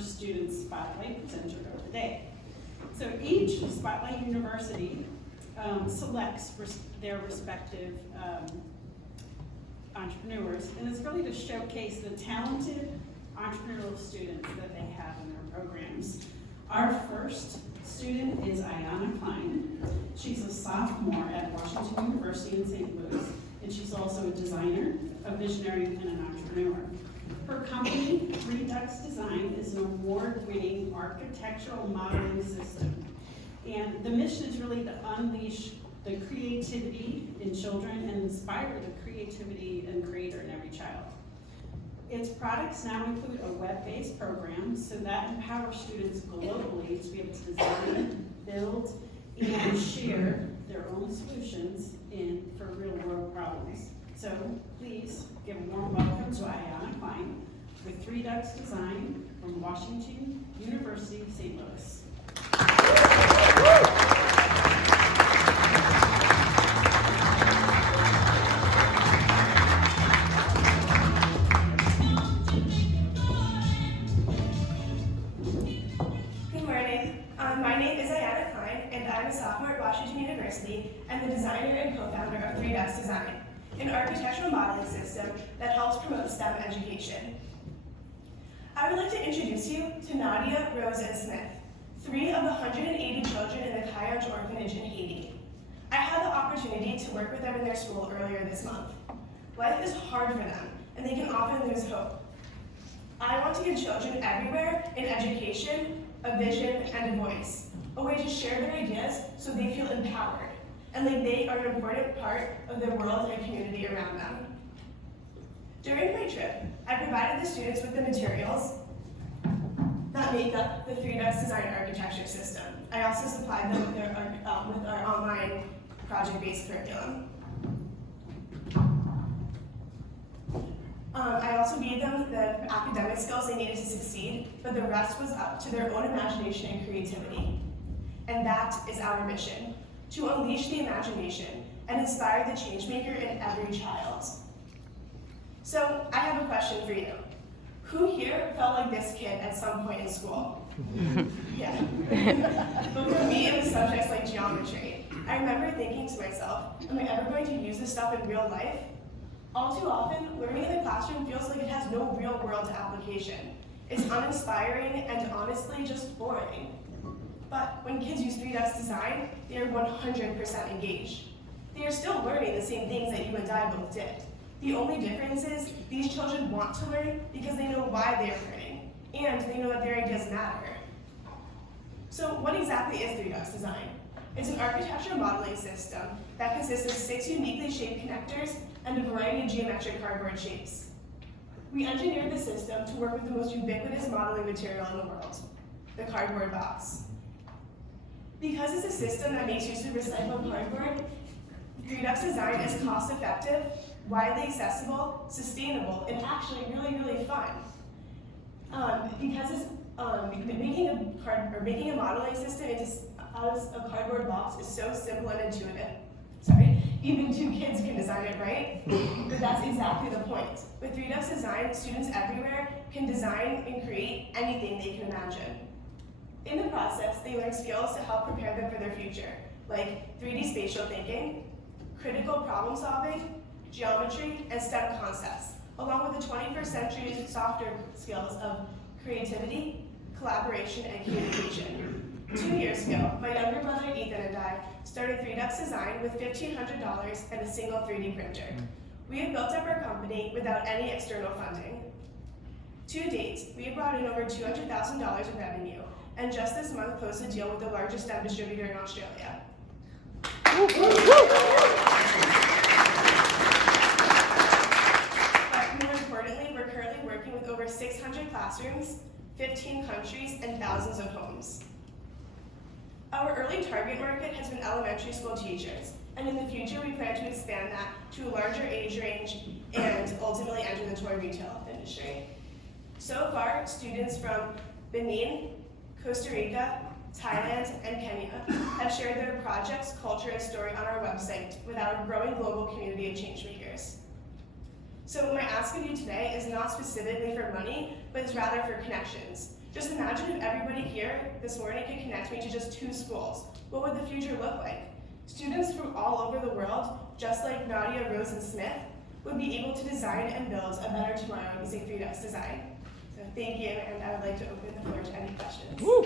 first student spotlight presenter of the day. So each Spotlight University selects their respective entrepreneurs, and it's really to showcase the talented entrepreneurial students that they have in their programs. Our first student is Ayana Klein. She's a sophomore at Washington University in St. Louis, and she's also a designer, a visionary, and an entrepreneur. Her company, 3DuxDesign, is an award-winning architectural modeling system. And the mission is really to unleash the creativity in children and inspire the creativity and creator in every child. Its products now include a web-based program, so that empowers students globally to be able to design, build, and share their own solutions for real-world problems. So please give a warm welcome to Ayana Klein with 3DuxDesign from Washington University, St. Louis. Good morning. My name is Ayana Klein, and I'm a sophomore at Washington University and the designer and co-founder of 3DuxDesign, an architectural modeling system that helps promote STEM education. I would like to introduce you to Nadia, Rose, and Smith, 3 of the 180 children in the Cayage Orphanage in Haiti. I had the opportunity to work with them in their school earlier this month. Life is hard for them, and they can often lose hope. I want to give children everywhere an education, a vision, and a voice, a way to share their ideas so they feel empowered, and like they are an important part of the world and community around them. During my trip, I provided the students with the materials that make up the 3DuxDesign architecture system. I also supplied them with our online project-based curriculum. I also gave them the academic skills they needed to succeed, but the rest was up to their own imagination and creativity. And that is our mission, to unleash the imagination and inspire the changemaker in every child. So I have a question for you. Who here felt like this kid at some point in school? Yeah. But for me, it was subjects like geometry. I remember thinking to myself, am I ever going to use this stuff in real life? All too often, learning in the classroom feels like it has no real-world application. It's uninspiring and honestly just boring. But when kids use 3DuxDesign, they are 100% engaged. They are still learning the same things that you and I both did. The only difference is these children want to learn because they know why they are learning, and they know that their ideas matter. So what exactly is 3DuxDesign? It's an architecture modeling system that consists of 6 uniquely shaped connectors and a variety of geometric cardboard shapes. We engineered the system to work with the most ubiquitous modeling material in the world, the cardboard box. Because it's a system that makes use of recycled cardboard, 3DuxDesign is cost-effective, widely accessible, sustainable, and actually really, really fun. Because it's making a modeling system out of a cardboard box is so simple and intuitive. Sorry, even 2 kids can design it, right? But that's exactly the point. With 3DuxDesign, students everywhere can design and create anything they can imagine. In the process, they learn skills to help prepare them for their future, like 3D spatial thinking, critical problem solving, geometry, and STEM concepts, along with the 21st century softer skills of creativity, collaboration, and communication. 2 years ago, my younger brother Ethan and I started 3DuxDesign with $1,500 and a single 3D printer. We have built up our company without any external funding. To date, we have brought in over $200,000 in revenue, and just this month closed a deal with the largest STEM distributor in Australia. But more importantly, we're currently working with over 600 classrooms, 15 countries, and thousands of homes. Our early target market has been elementary school teachers, and in the future we plan to expand that to a larger age range and ultimately enter the toy retail industry. So far, students from Benin, Costa Rica, Thailand, and Kenya have shared their projects, culture, and story on our website with our growing global community of changemakers. So my ask of you today is not specifically for money, but is rather for connections. Just imagine if everybody here this morning could connect me to just 2 schools. What would the future look like? Students from all over the world, just like Nadia, Rose, and Smith, would be able to design and build a better tomorrow using 3DuxDesign. So thank you, and I would like to open the floor to any questions. Woo.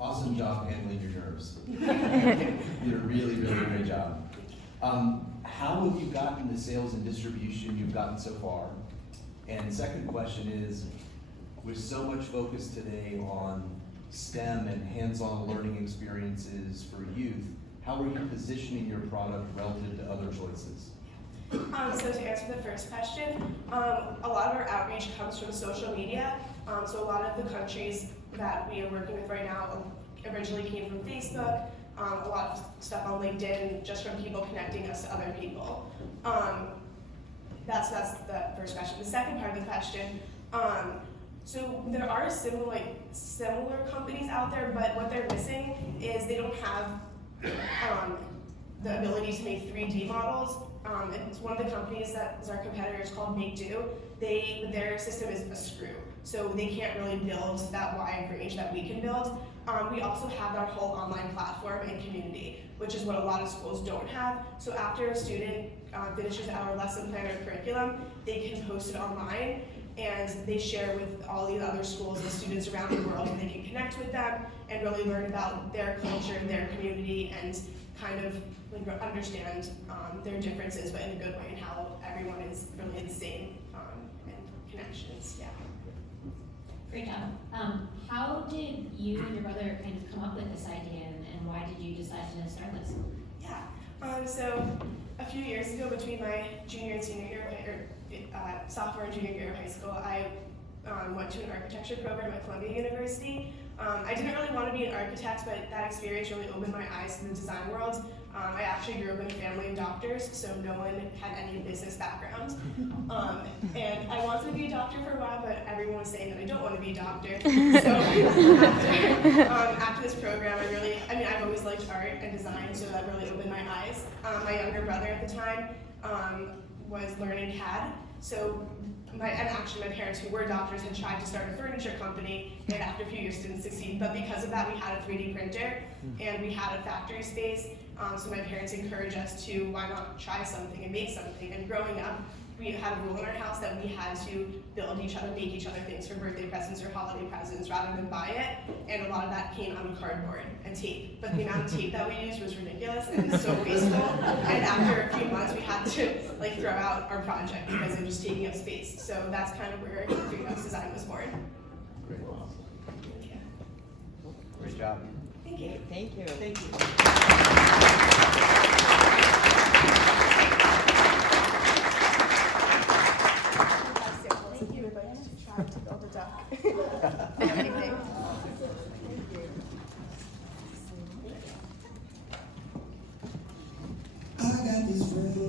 Awesome job handling your nerves. You did a really great job. How have you gotten the sales and distribution you've gotten so far? And second question is, with so much focus today on STEM and hands-on learning experiences for youth, how are you positioning your product relative to other choices? So to answer the first question, a lot of our outreach comes from social media. So a lot of the countries that we are working with right now originally came from Facebook. A lot of stuff on LinkedIn, just from people connecting us to other people. That's the first question. The second part of the question, so there are similar companies out there, but what they're missing is they don't have the ability to make 3D models. It's one of the companies that is our competitor is called Make Do. Their system is a screw, so they can't really build that wide range that we can build. We also have our whole online platform and community, which is what a lot of schools don't have. So after a student finishes our lesson plan or curriculum, they can post it online, and they share with all the other schools and students around the world, and they can connect with them and really learn about their culture and their community, and kind of understand their differences, but in a good way, and how everyone is really the same, and connections. Yeah. Great job. How did you and your brother kind of come up with this idea, and why did you decide to start this? Yeah. So a few years ago, between my junior and senior year, or sophomore and junior year of high school, I went to an architecture program at Columbia University. I didn't really want to be an architect, but that experience really opened my eyes to the design world. I actually grew up in a family of doctors, so no one had any business background. And I wanted to be a doctor for a while, but everyone was saying that I don't want to be a doctor. So after this program, I've always liked art and design, so that really opened my eyes. My younger brother at the time was learning CAD, so my parents, who were doctors, had tried to start a furniture company, and after a few years didn't succeed. But because of that, we had a 3D printer, and we had a factory space. So my parents encouraged us to, why not try something and make something. And growing up, we had a rule in our house that we had to make each other things for birthday presents or holiday presents rather than buy it. And a lot of that came on cardboard and tape. But the amount of tape that we used was ridiculous and so wasteful. And after a few months, we had to throw out our project because it was just taking up space. So that's kind of where 3DuxDesign was born. Great. Yeah. Great job. Thank you. Thank you. Thank you.